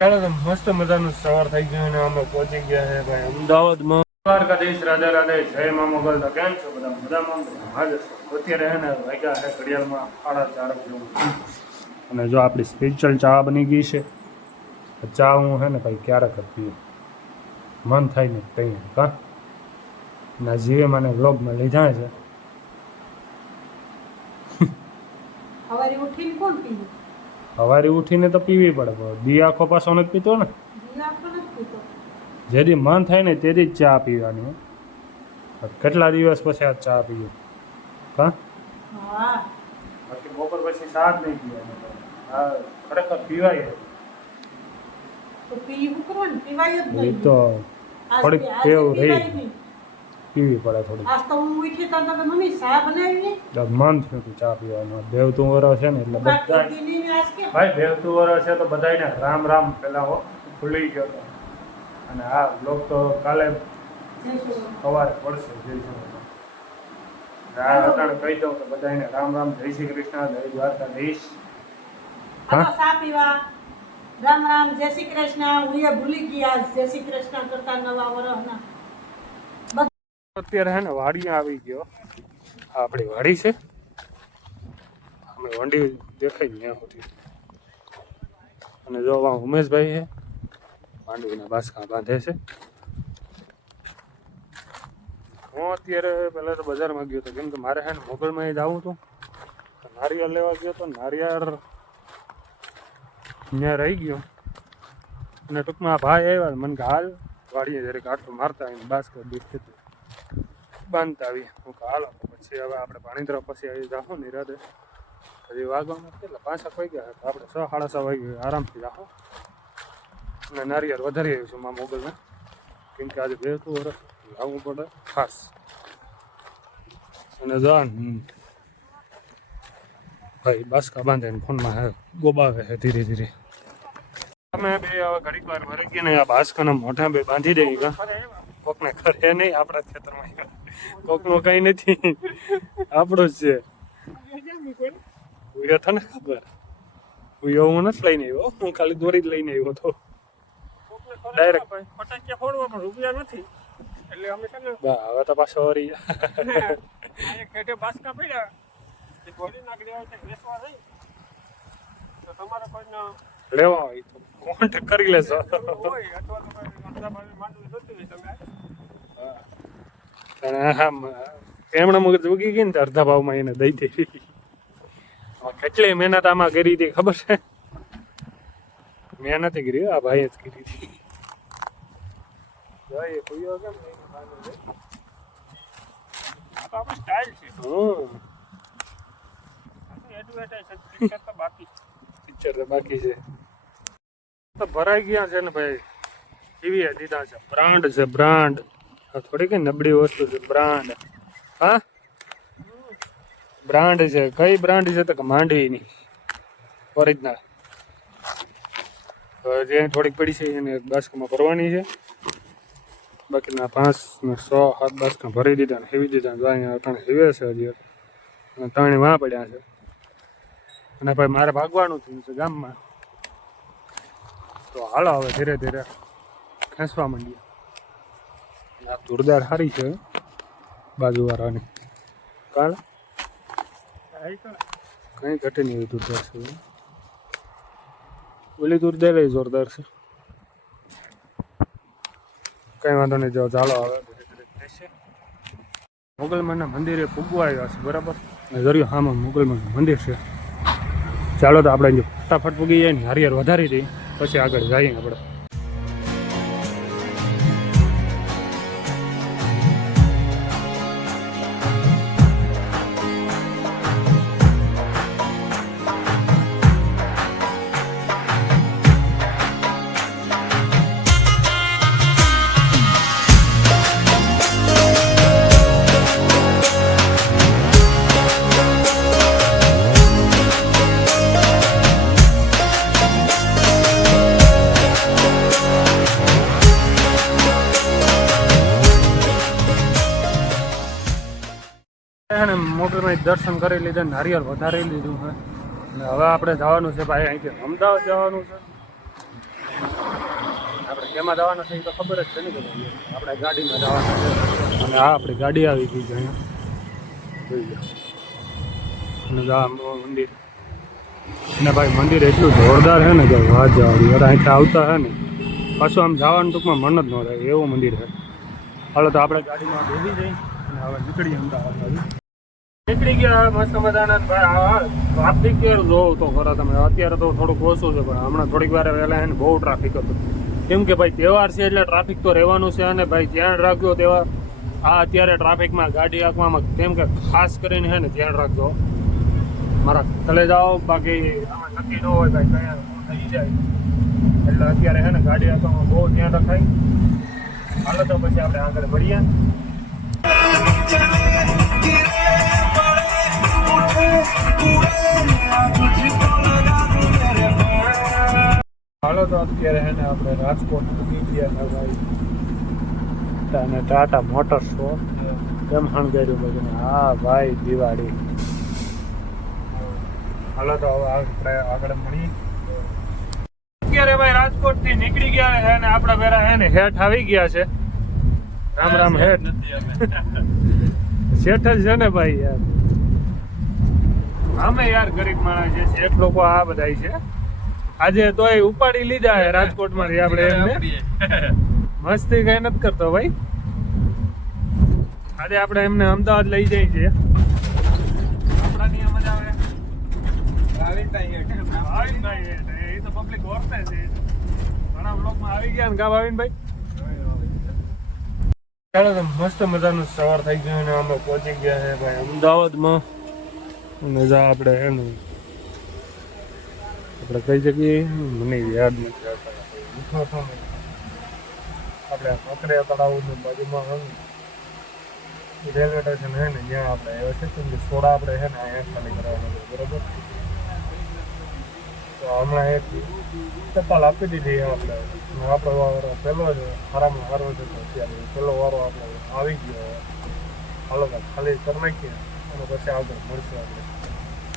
ચાલો તો મસ્ત મજાનું સવાર થઈ ગયું અને અમે પહોંચી ગયા છે ભાઈ અમદાવાદમાં. દ્વારકાધીશ, રાધે રાધે, જય મા મોગલ. તો કેમ છો બધા? મજામાં હાજર છો? અત્યારે હે ને વાગ્યા છે ઘડિયાળમાં 4:30 જેવું અને જો આપણી સ્પેશિયલ ચા બની ગઈ છે. ચા હું હે ને ભાઈ ક્યારેક જ પીવું, મન થાય ને કંઈ કા ના જીવે મને વ્લોગમાં લીધા છે. સવારે ઉઠીને કોણ પીવે? સવારે ઉઠીને તો પીવી પડે, પણ દી આખો પાછો નથી પીતો ને. દીવા પણ નથી પીતો. જેથી મન થાય ને તેથી જ ચા પીવાની. કેટલા દિવસ પછી આ ચા પીવું હા. હા, બાકી બપોર પછી ચા જ નહીં પીવાની. હા ખરેખર પીવાય તો પીવું કરવાનું, પીવાય જ એ નહીં. તો આજ થોડીક આજે ટેવ પીવાય રહી, નહીં. પીવી પડે થોડી. આજ તો હું ઉઠી તો મમ્મી ચા બનાવી તો મન થયું હતું ચા પીવાનું. દેવતું વરો છે ને એટલે બધા આજ કેમ? ભાઈ દેવતું વરો છે તો બધાને રામ રામ પેલા હો ભૂલી ગયો હતો. અને આ બ્લોગ તો કાલે સવારે પડશે. જય શ્રી આ અટાણે કહી દઉં તો બધાને રામ રામ, જય શ્રી કૃષ્ણ, જય દ્વારકાધીશ. આ તો ચા પીવા રામ રામ, જય શ્રી કૃષ્ણ. હું એ ભૂલી ગયા જય શ્રી કૃષ્ણ કરતા નવા વર્ષના. અત્યારે હે ને વાડી આવી ગયો. આ આપણી વાડી છે. અમે વંડી દેખાય ત્યાં સુધી. અને જો ઉમેશભાઈ છે, માંડવીના બાસકા બાંધે છે. હું અત્યારે પહેલાં તો બજારમાં ગયો હતો, કેમ કે મારે હે ને મોગલમાં જવું હતું. નારિયેળ લેવા ગયો તો નારિયેળ ત્યાં રહી ગયો. અને ટૂંકમાં આ ભાઈ આવ્યા મને કે હાલ વાડીએ જરીક આટલું મારતા આવીને બાસકા દૂધ બાંધતા આવી. હું કે હાલો પછી હવે આપણે પાણી તરફ પછી આવી જાઓ નિરાદે. હજી વાગવામાં કેટલા 5 વાગ્યા હતા, આપણે 6 સાડા 6 વાગે આરામથી જાઓ. અને નારિયેળ વધારી આવ્યું છું મા મોગલને, કેમ કે આજે 2 વર્ષ લાવવું પડે ખાસ. અને જાન ભાઈ બાસકા બાંધે ને ફોનમાં ગોબાવે છે ધીરે ધીરે. અમે બે હવે ઘડીક વાર મરી ગઈ ને આ બાસકાના મોઢા બે બાંધી દઈ ગયા. કોકને ખરે નહીં, આપણા ખેતરમાં કોકનું કઈ નથી, આપણું જ છે. હું તને ખબર હું નથી લઈને આવ્યો, હું ખાલી દોરી જ લઈને આવ્યો હતો ડાયરેક્ટ. ફટાકિયા ફોડવા પણ રૂપિયા નથી એટલે અમે છે ને હવે તો પાછો વરી ખેટે બાસકા પડ્યા એ થોડી નાખડી આવે છે વેચવા રહી તો તમારે કોઈને લેવા હોય તો કોન્ટેક્ટ કરી લેશો. હોય અથવા તો કોઈ મતલબ માંડવી જોતી હોય તમે એમણે મગજ ઉગી ગઈ ને તો અડધા ભાવમાં એને દઈ દેવી. કેટલી મહેનત આમાં કરી હતી ખબર છે? મેં નથી કરી, આ ભાઈએ જ કરી હતી. આ તો આપણી સ્ટાઇલ છે એડવર્ટાઇઝ પિક્ચર તો બાકી પિક્ચર તો બાકી છે. તો ભરાઈ ગયા છે ને ભાઈ. એવી દીધા છે, બ્રાન્ડ છે બ્રાન્ડ. થોડી કઈ નબળી વસ્તુ છે, બ્રાન્ડ. હા બ્રાન્ડ છે. કઈ બ્રાન્ડ છે? તો કે માંડવીની ઓરિજિનલ. જે થોડીક પડી છે એને બાસ્કામાં ભરવાની છે. બાકીના 5 ને 100 7 બાસ્કા ભરી દીધા ને હેવી દીધા. અહીંયા 3 હેવે છે હજી અને 3 વાં પડ્યા છે. અને ભાઈ મારે ભાગવાનું થયું છે ગામમાં, તો હાલો હવે ધીરે ધીરે ખેંચવા માંડીએ. આ તુરદાર સારી છે બાજુવાળાની. કાલ કંઈ ઘટે નહીં એવી તુરદાર છે. ઓલી તુરદાર એ જોરદાર છે. કંઈ વાંધો નહીં, જો ચાલો હવે ધીરે ધીરે થશે. મોગલમાના મંદિરે પૂગવા આવ્યા છે બરાબર. અને જર્યું હામાં મોગલમાનું મંદિર છે. ચાલો તો આપણે ફટાફટ પૂગી જાય ને નારિયેળ વધારી દઈએ પછી આગળ જઈએ આપણે. મોગલમાં દર્શન કરી લીધા, નારિયેળ વધારી લીધું છે. અને હવે આપણે જવાનું છે ભાઈ અહીંથી અમદાવાદ જવાનું છે. આપણે કેમાં જવાના છે એ તો ખબર જ છે ને કે ભાઈ આપણે ગાડીમાં જવાના છે. અને આ આપણી ગાડી આવી ગઈ છે અહીંયા જોઈ લો. અને આ મંદિર અને ભાઈ મંદિર એટલું જોરદાર છે ને કે વાત જવા દે. અહીંથી આવતા છે ને પાછું આમ જવાનું ટૂંકમાં મન જ ન રહે એવું મંદિર છે. હાલો તો આપણે ગાડીમાં બેસી જઈ અને હવે નીકળીએ અમદાવાદ બાજુ. નીકળી ગયા મસ્ત મજાના. ભાઈ આ ટ્રાફિક જોવો તો ખરા તમે. અત્યારે તો થોડુંક ઓછું છે પણ હમણાં થોડીક વાર વહેલા એને બહુ ટ્રાફિક હતું. કેમ કે ભાઈ તહેવાર છે એટલે ટ્રાફિક તો રહેવાનું છે. અને ભાઈ ધ્યાન રાખજો તહેવાર આ અત્યારે ટ્રાફિકમાં ગાડી હાંકવામાં કેમ કે ખાસ કરીને છે ને ધ્યાન રાખજો. મારા તલે જાઓ બાકી આમાં નક્કી ન હોય ભાઈ કયા થઈ જાય એટલે અત્યારે છે ને ગાડી હાંકવામાં બહુ ધ્યાન રખાય. હાલો તો પછી આપણે આગળ મળીએ. હાલો તો અત્યારે છે ને આપણે રાજકોટ પૂકી ગયા હતા ભાઈ. અને ટાટા મોટર્સ શો કેમ હણગાર્યું બધું. હા ભાઈ દિવાળી. હાલો તો હવે આપણે આગળ મળીએ. અત્યારે ભાઈ રાજકોટ થી નીકળી ગયા છે ને આપણા પેલા છે ને હેઠ આવી ગયા છે. રામ રામ હેઠ. શેઠ જ છે ને ભાઈ યાર. અમે યાર ગરીબ માણસ છે. શેઠ લોકો આ બધા છે. આજે તોય ઉપાડી લીધા છે રાજકોટ માંથી આપણે એમને. મસ્તી કઈ નથી કરતો ભાઈ. આજે આપણે એમને અમદાવાદ લઈ જઈએ છીએ. આપણાની મજા આવે. ભાવિનભાઈ એ તો પબ્લિક ઓળખે છે. ઘણા બ્લોકમાં આવી ગયા ને કા ભાવિનભાઈ. ચાલો તો મસ્ત મજાનું સવાર થઈ ગયું ને અમે પહોંચી ગયા છે ભાઈ અમદાવાદમાં. અને જા આપણે એનું આપણે કઈ જગ્યાએ મને યાદ નથી આવતા. આપણે કાંકરિયા તળાવની બાજુમાં રેલવે સ્ટેશન છે ને ત્યાં આપણે આવ્યો છે. કેમ કે સોડા આપણે છે ને અહીંયા ખાલી કરવાના છે બરોબર. તો હમણાં એક ટપાલ આપી દીધી આપણે. આપણો વારો પહેલો જ સારામાં સારો છે. તો અત્યારે પહેલો વારો આપણે આવી ગયો. હાલો ખાલી કરી નાખીએ અને પછી આગળ મળશું આપણે.